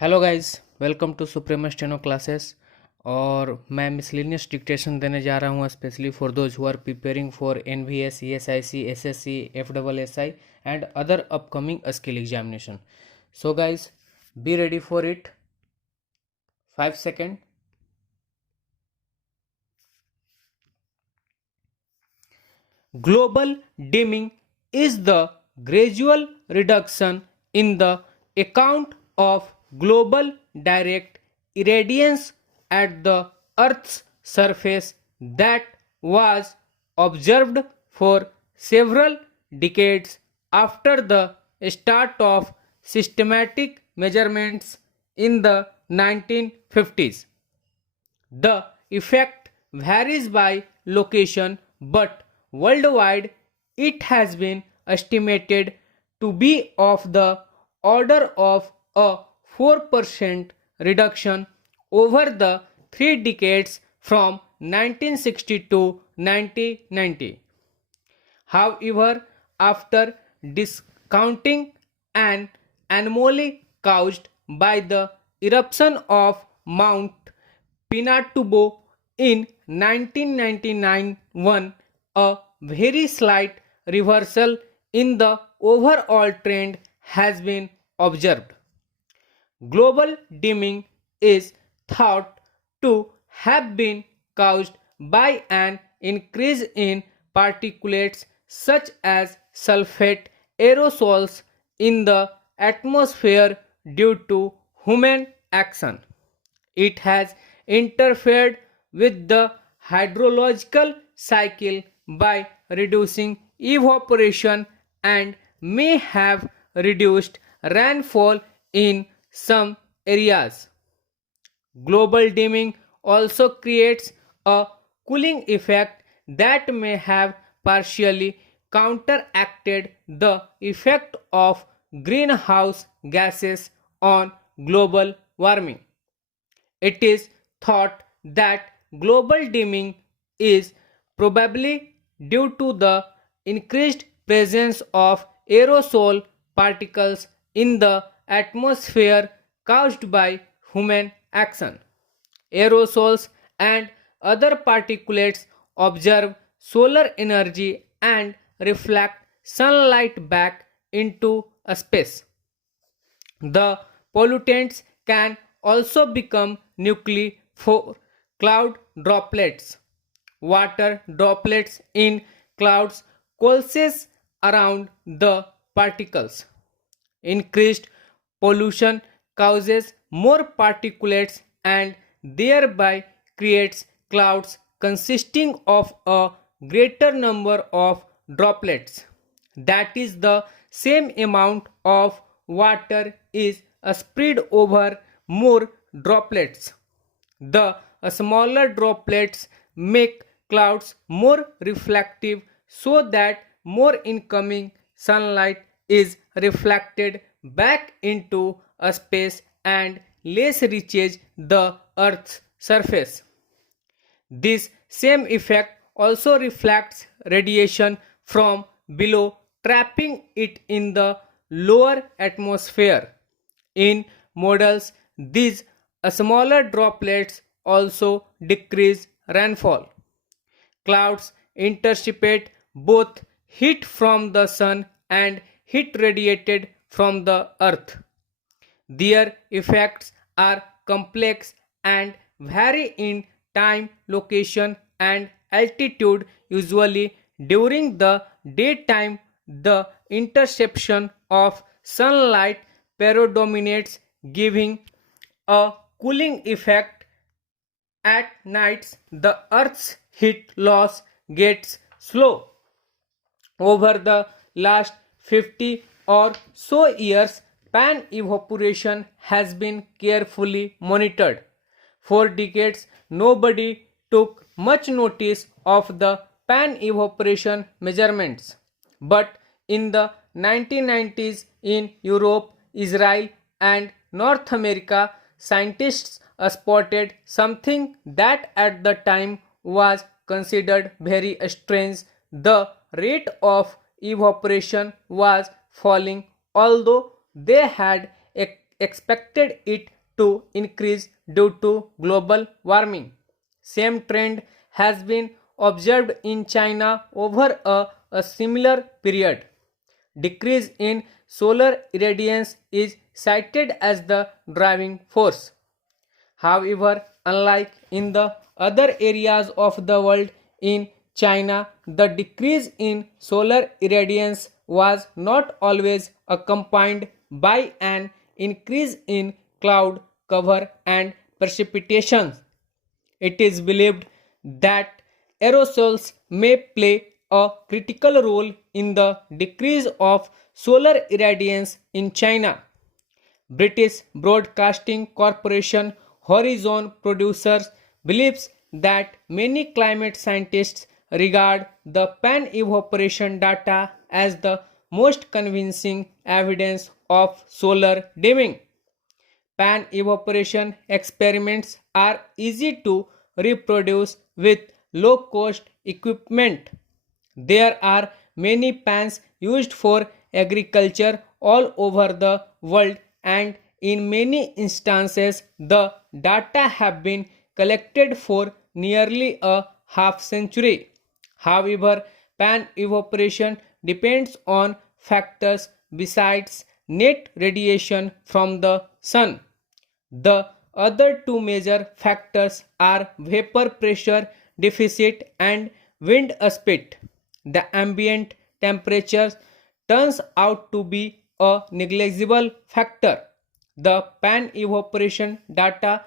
Hello guys, welcome to supreme steno classes. और मैं miscellaneous dictation देने जा रहा हूँ specially for those who are preparing for NVS, ESIC, SSC, FSSAI and other upcoming skill examination. So guys, be ready for it. 5 seconds. Global dimming is the gradual reduction in the account of global direct irradiance at the Earth's surface that was observed for several decades after the start of systematic measurements in the 1950s. The effect varies by location, but worldwide it has been estimated to be of the order of a 4% reduction over the 3 decades from 1960 to 1990. However, after discounting an anomaly caused by the eruption of Mount Pinatubo in 1999, a very slight reversal in the overall trend has been observed. Global dimming is thought to have been caused by an increase in particulates such as sulfate aerosols in the atmosphere due to human action. It has interfered with the hydrological cycle by reducing evaporation and may have reduced rainfall in some areas. Global dimming also creates a cooling effect that may have partially counteracted the effect of greenhouse gases on global warming. It is thought that global dimming is probably due to the increased presence of aerosol particles in the atmosphere caused by human action. Aerosols and other particulates absorb solar energy and reflect sunlight back into a space. The pollutants can also become nuclei for cloud droplets. Water droplets in clouds coalesce around the particles. Increased pollution causes more particulates and thereby creates clouds consisting of a greater number of droplets. That is, the same amount of water is spread over more droplets. The smaller droplets make clouds more reflective so that more incoming sunlight is reflected back into a space and less reaches the Earth's surface. This same effect also reflects radiation from below, trapping it in the lower atmosphere. In models, these smaller droplets also decrease rainfall. Clouds intercept both heat from the sun and heat radiated from the earth. Their effects are complex and vary in time, location, and altitude. Usually, during the daytime, the interception of sunlight predominates, giving a cooling effect. At nights, the Earth's heat loss gets slow. Over the last 50 or so years, pan evaporation has been carefully monitored. For decades, nobody took much notice of the pan evaporation measurements. But in the 1990s, in Europe, Israel, and North America, scientists spotted something that at the time was considered very strange. The rate of evaporation was falling, although they had expected it to increase due to global warming. Same trend has been observed in China over a similar period. Decrease in solar irradiance is cited as the driving force. However, unlike in the other areas of the world, in China, the decrease in solar irradiance was not always accompanied by an increase in cloud cover and precipitation. It is believed that aerosols may play a critical role in the decrease of solar irradiance in China. British Broadcasting Corporation Horizon Producers believes that many climate scientists regard the pan evaporation data as the most convincing evidence of solar dimming. Pan evaporation experiments are easy to reproduce with low cost equipment. There are many pans used for agriculture all over the world, and in many instances the data have been collected for nearly a half century. However, pan evaporation depends on factors besides net radiation from the sun. The other two major factors are vapor pressure deficit and wind speed. The ambient temperature turns out to be a negligible factor. The pan evaporation data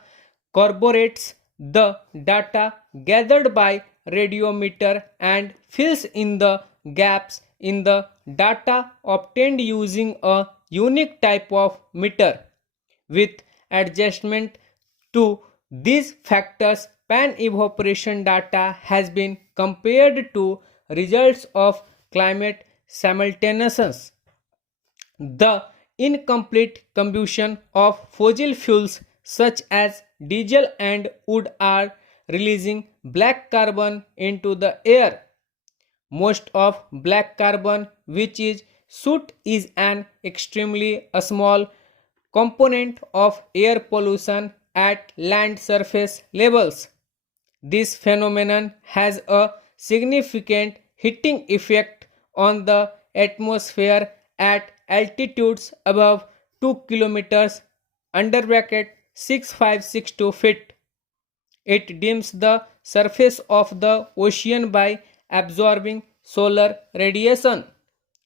corroborates the data gathered by radiometer and fills in the gaps in the data obtained using a unique type of meter. With adjustment to these factors, pan evaporation data has been compared to results of climate simultaneous. The incomplete combustion of fossil fuels such as diesel and wood are releasing black carbon into the air. Most of black carbon which is soot is an extremely small component of air pollution at land surface levels. This phenomenon has a significant heating effect on the atmosphere at altitudes above 2 kilometers under bracket 6562 feet. It dims the surface of the ocean by absorbing solar radiation.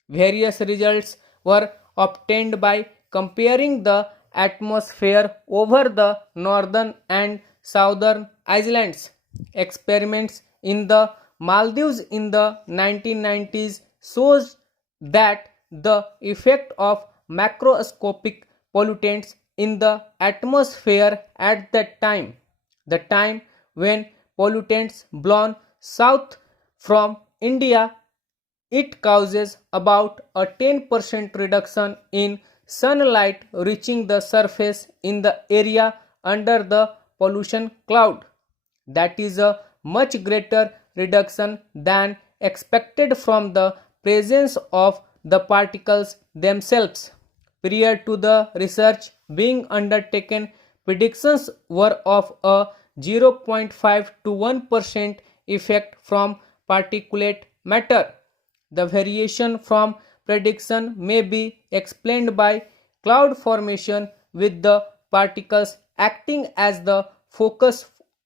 Various results were obtained by comparing the atmosphere over the northern and southern islands. Experiments in the Maldives in the 1990s shows that the effect of macroscopic pollutants in the atmosphere at that time, the time when pollutants blown south from India, it causes about a 10% reduction in sunlight reaching the surface in the area under the pollution cloud. That is a much greater reduction than expected from the presence of the particles themselves. Prior to the research being undertaken, predictions were of a 0.5 to 1% effect from particulate matter. The variation from prediction may be explained by cloud formation with the particles acting as the focus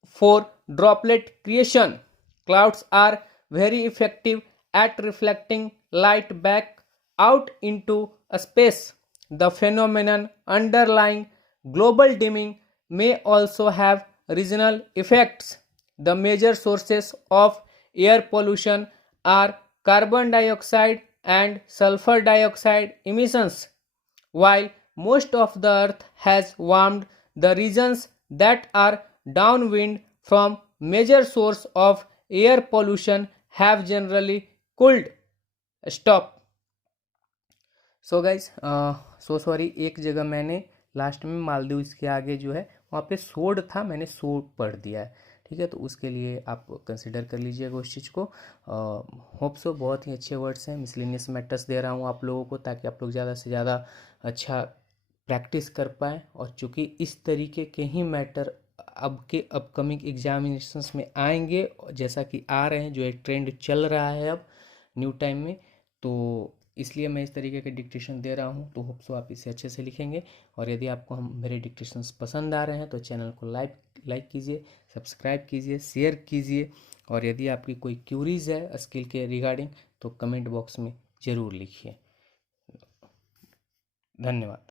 for droplet creation. Clouds are very effective at reflecting light back out into a space. The phenomenon underlying global dimming may also have regional effects. The major sources of air pollution are carbon dioxide and sulfur dioxide emissions. While most of the earth has warmed, the regions that are downwind from major source of air pollution have generally cooled. Stop. So guys so sorry, एक जगह मैंने last में मालदीव्स के आगे जो है वहाँ पे सोड था, मैंने सोड पढ़ दिया है, ठीक है। तो उसके लिए आप कंसिडर कर लीजिएगा उस चीज़ को। होप सो बहुत ही अच्छे वर्ड्स हैं, मिसलेनियस मैटर्स दे रहा हूँ आप लोगों को ताकि आप लोग ज़्यादा से ज़्यादा अच्छा प्रैक्टिस कर पाएँ। और चूँकि इस तरीके के ही मैटर अब के अपकमिंग एग्जामिनेशंस में आएंगे, जैसा कि आ रहे हैं, जो एक ट्रेंड चल रहा है अब न्यू टाइम में, तो इसलिए मैं इस तरीके के डिक्टेशन दे रहा हूँ। तो होप सो आप इसे अच्छे से लिखेंगे। और यदि आपको हम मेरे डिक्टेशंस पसंद आ रहे हैं तो चैनल को लाइक कीजिए, सब्सक्राइब कीजिए, शेयर कीजिए। और यदि आपकी कोई क्यूरीज है स्किल के रिगार्डिंग तो कमेंट बॉक्स में ज़रूर लिखिए। धन्यवाद।